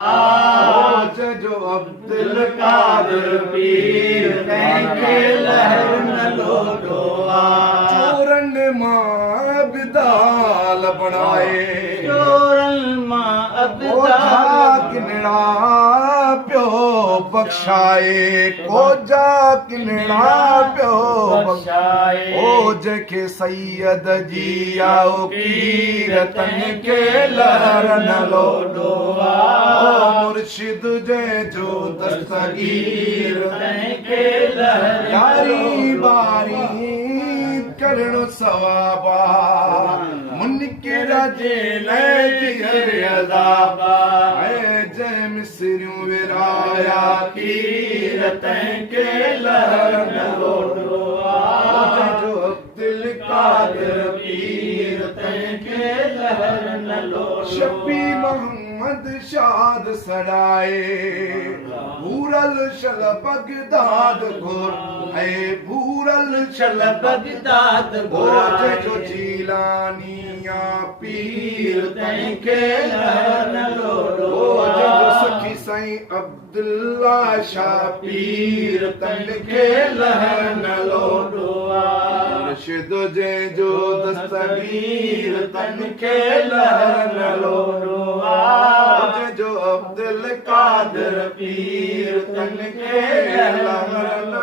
आज जो अब्दुल कादिर पीर तंहिंखे लहर न लोटो चोरन मां बिदाल बणाए चोरन मां अब्दाल किनड़ा पियो बख्शाए कोजा किनड़ा पियो बख्शाए ओ जंहिंखे सैयद जी आओ पीर तंहिंखे लहर न लोटो मुर्शिद जंहिंजो दस्तगीर तंहिंखे लहर यारी बारी करणो सवाबा मुनकिर जे लहर अज़ाबा ऐं जंहिं मिसरियूं विराया पीर तंहिंखे लहर न लोटो जो अब्दुल कादिर पीर तंहिंखे लहर न लोटो शफी मोहम्मद शाद सड़ाए भूरल शल बगदाद घोर है भूरल शल बगदाद घोर जो जीलानिया पीर तंहिंखे लहर न लोटो जो सखी साईं अब्दुल्ला शाह पीर तंहिंखे लहर न लोटो मुर्शिद जंहिंजो दस्तगीर तंहिंखे लहर न लोटो जो अब्दुल कादिर पीर तंहिंखे लहर न